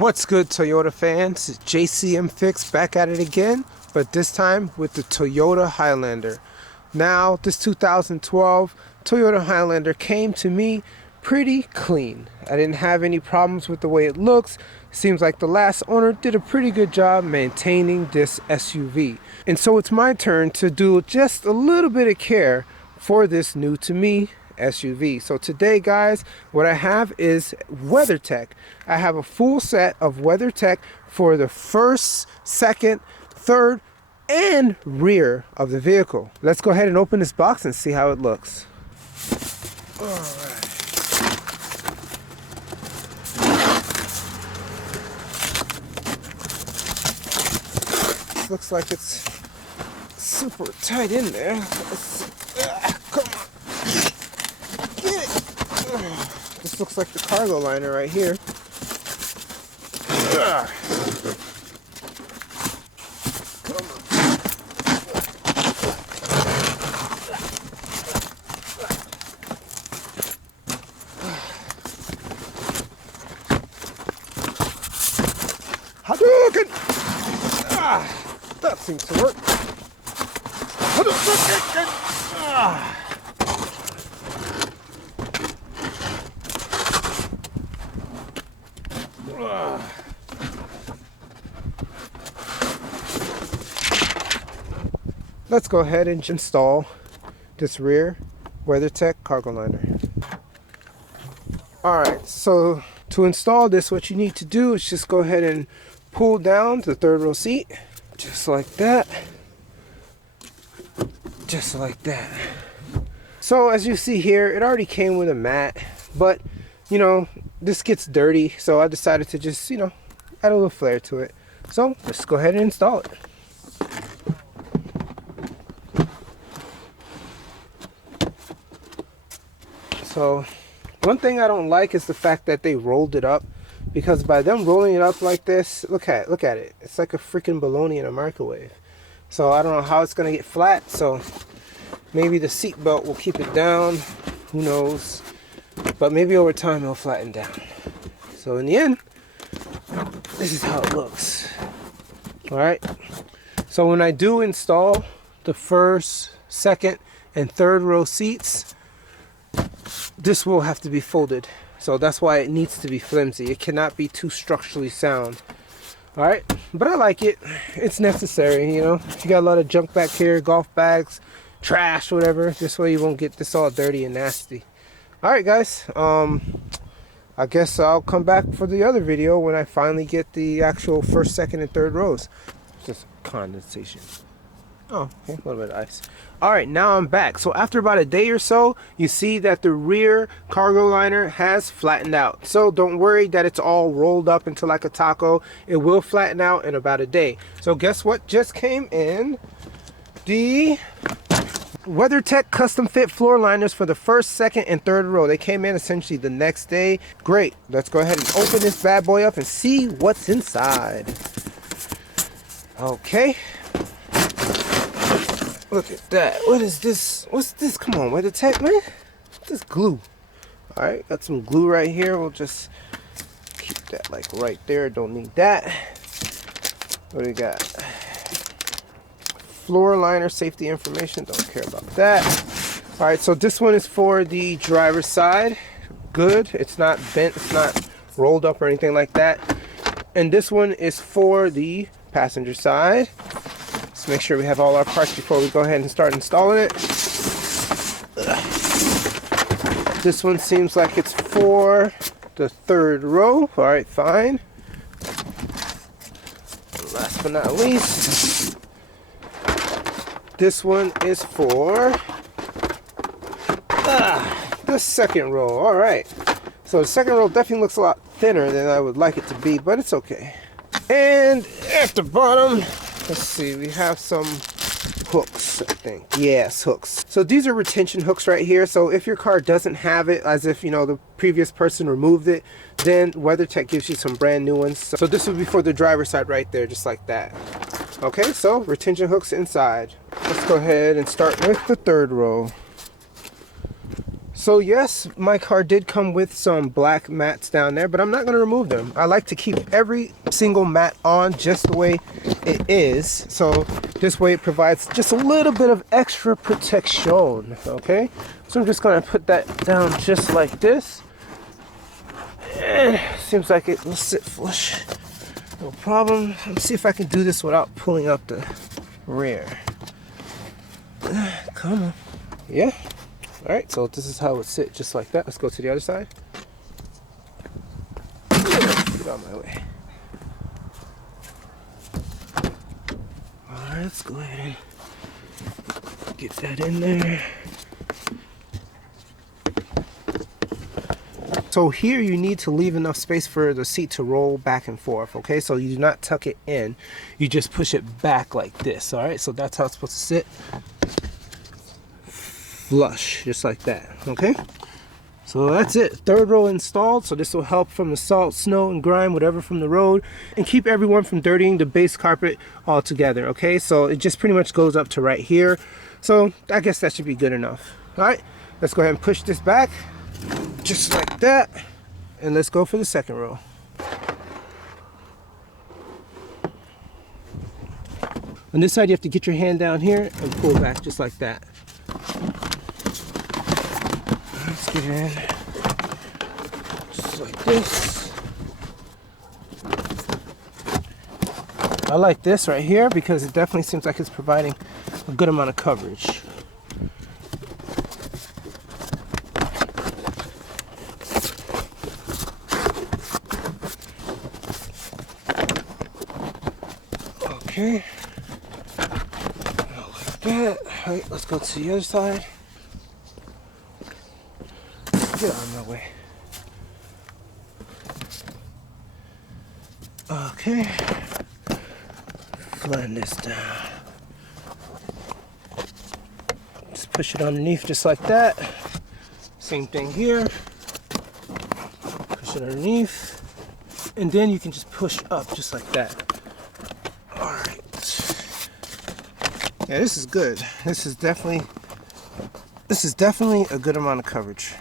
What's good, Toyota fans? It's JCM Fix back at it again, but this time with the Toyota Highlander. Now, this 2012 Toyota Highlander came to me pretty clean. I didn't have any problems with the way it looks. Seems like the last owner did a pretty good job maintaining this SUV. And so it's my turn to do just a little bit of care for this new to me SUV. So today, guys, what I have is WeatherTech. I have a full set of WeatherTech for the first, second, third, and rear of the vehicle. Let's go ahead and open this box and see how it looks. All right. Looks like it's super tight in there. Come on. Get it. This looks like the cargo liner right here. Come on. Hadouken! That seems to work. Let's go ahead and install this rear WeatherTech cargo liner. Alright, so to install this, what you need to do is just go ahead and pull down the third row seat. Just like that. Just like that. So as you see here, it already came with a mat, but you know, this gets dirty, so I decided to just, you know, add a little flair to it. So let's go ahead and install it. So one thing I don't like is the fact that they rolled it up, because by them rolling it up like this, look at it. It's like a freaking bologna in a microwave. So I don't know how it's gonna get flat. So maybe the seat belt will keep it down. Who knows? But maybe over time it'll flatten down. So in the end, this is how it looks. All right. So when I do install the first, second, and third row seats, this will have to be folded. So that's why it needs to be flimsy. It cannot be too structurally sound. All right, but I like it. It's necessary, you know. If you got a lot of junk back here, golf bags, trash, whatever, this way you won't get this all dirty and nasty. All right, guys. I guess I'll come back for the other video when I finally get the actual first, second, and third rows. Just condensation. Oh, okay, a little bit of ice. All right, now I'm back. So after about a day or so, you see that the rear cargo liner has flattened out. So don't worry that it's all rolled up into like a taco. It will flatten out in about a day. So guess what just came in? The WeatherTech Custom Fit FloorLiners for the first, second, and third row. They came in essentially the next day. Great. Let's go ahead and open this bad boy up and see what's inside. Okay. Look at that. What is this? What's this? Come on, WeatherTech, man. This glue. Alright, got some glue right here. We'll just keep that like right there. Don't need that. What do we got? Floor liner safety information. Don't care about that. Alright, so this one is for the driver's side. Good. It's not bent. It's not rolled up or anything like that. And this one is for the passenger side. Let's make sure we have all our parts before we go ahead and start installing it. This one seems like it's for the third row. All right, fine. And last but not least, this one is for the second row. All right. So the second row definitely looks a lot thinner than I would like it to be, but it's okay. And at the bottom, let's see, we have some hooks, I think. Yes, hooks. So these are retention hooks right here. So if your car doesn't have it, as if, you know, the previous person removed it, then WeatherTech gives you some brand new ones. So this would be for the driver's side right there, just like that. Okay, so retention hooks inside. Let's go ahead and start with the third row. So yes, my car did come with some black mats down there, but I'm not going to remove them. I like to keep every single mat on just the way it is. So this way it provides just a little bit of extra protection, okay? So I'm just going to put that down just like this. And seems like it will sit flush. No problem. Let's see if I can do this without pulling up the rear. Come on. Yeah. Alright, so this is how it would sit, just like that. Let's go to the other side. Get out of my way. Alright, let's go ahead and get that in there. So here you need to leave enough space for the seat to roll back and forth, okay? So you do not tuck it in, you just push it back like this, alright? So that's how it's supposed to sit. Flush, just like that, okay? So that's it, third row installed. So this will help from the salt, snow, and grime, whatever from the road, and keep everyone from dirtying the base carpet altogether, okay? So it just pretty much goes up to right here. So I guess that should be good enough. Alright, let's go ahead and push this back, just like that, and let's go for the second row. On this side, you have to get your hand down here and pull back just like that. Let's get it in just like this. I like this right here because it definitely seems like it's providing a good amount of coverage. Okay, like that. All right, let's go to the other side. Get out of my way. Okay, flatten this down. Just push it underneath just like that. Same thing here. Push it underneath, and then you can just push up just like that. Yeah, this is good. This is definitely a good amount of coverage.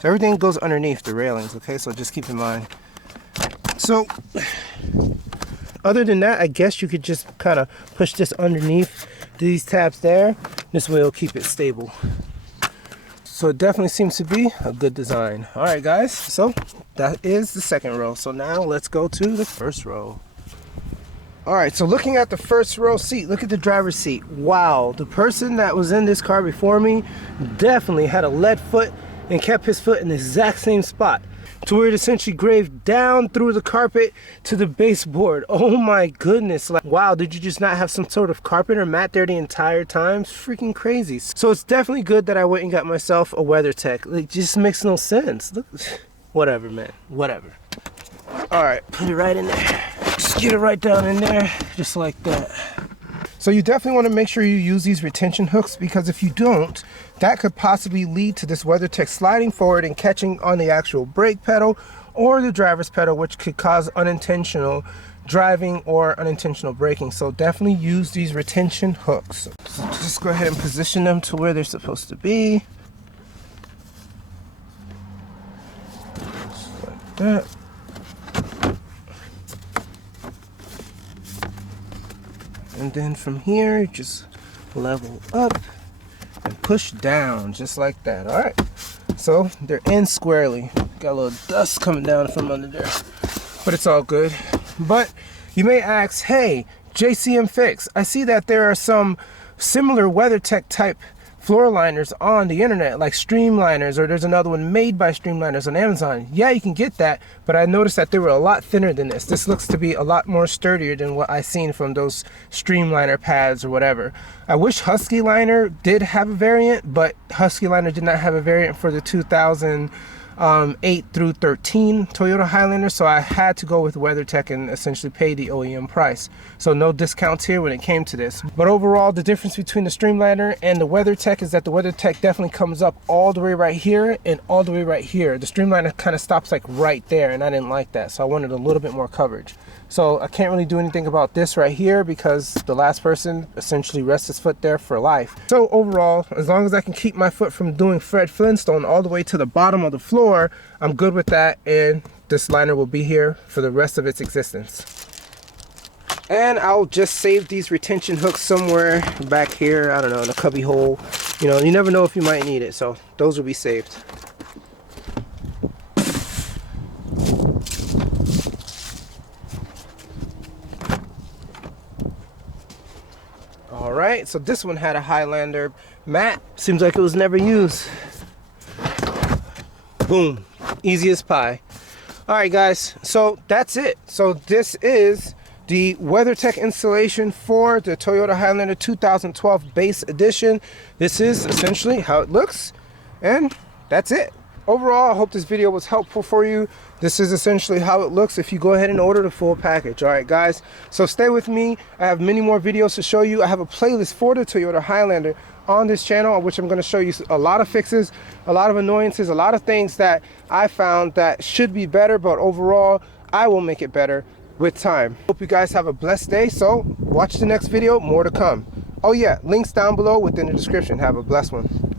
So everything goes underneath the railings, okay? So just keep in mind. So other than that, I guess you could just kind of push this underneath these tabs there. This way it'll keep it stable. So it definitely seems to be a good design. All right, guys. So that is the second row. So now let's go to the first row. Alright, so looking at the first row seat, look at the driver's seat. Wow, the person that was in this car before me definitely had a lead foot and kept his foot in the exact same spot, to where it essentially graved down through the carpet to the baseboard. Oh my goodness, like, wow, did you just not have some sort of carpet or mat there the entire time? It's freaking crazy. So it's definitely good that I went and got myself a WeatherTech. It just makes no sense. Look, whatever, man, whatever. Alright, put it right in there. Just get it right down in there, just like that. So you definitely want to make sure you use these retention hooks, because if you don't, that could possibly lead to this WeatherTech sliding forward and catching on the actual brake pedal or the driver's pedal, which could cause unintentional driving or unintentional braking. So definitely use these retention hooks. So just go ahead and position them to where they're supposed to be. Just like that. And then from here, just level up and push down just like that. All right, so they're in squarely. Got a little dust coming down from under there, but it's all good. But you may ask, hey, JCM Fix, I see that there are some similar WeatherTech type FloorLiners on the internet, like Streamliners, or there's another one made by Streamliners on Amazon. Yeah, you can get that, but I noticed that they were a lot thinner than this. This looks to be a lot more sturdier than what I've seen from those Streamliner pads or whatever. I wish Huskyliner did have a variant, but Huskyliner did not have a variant for the 2000 8 through 13 Toyota Highlander, so I had to go with WeatherTech and essentially pay the OEM price. So no discounts here when it came to this. But overall, the difference between the Streamliner and the WeatherTech is that the WeatherTech definitely comes up all the way right here and all the way right here. The Streamliner kind of stops like right there, and I didn't like that, so I wanted a little bit more coverage. So I can't really do anything about this right here because the last person essentially rests his foot there for life. So overall, as long as I can keep my foot from doing Fred Flintstone all the way to the bottom of the floor, I'm good with that, and this liner will be here for the rest of its existence. And I'll just save these retention hooks somewhere back here, I don't know, in a cubby hole. You know, you never know if you might need it, so those will be saved. Alright, so this one had a Highlander mat. Seems like it was never used. Boom. Easy as pie. Alright guys, so that's it. So this is the WeatherTech installation for the Toyota Highlander 2012 base edition. This is essentially how it looks, and that's it. Overall, I hope this video was helpful for you. This is essentially how it looks if you go ahead and order the full package. All right, guys, so stay with me. I have many more videos to show you. I have a playlist for the Toyota Highlander on this channel, on which I'm going to show you a lot of fixes, a lot of annoyances, a lot of things that I found that should be better, but overall, I will make it better with time. Hope you guys have a blessed day. So watch the next video, more to come. Oh yeah, links down below within the description. Have a blessed one.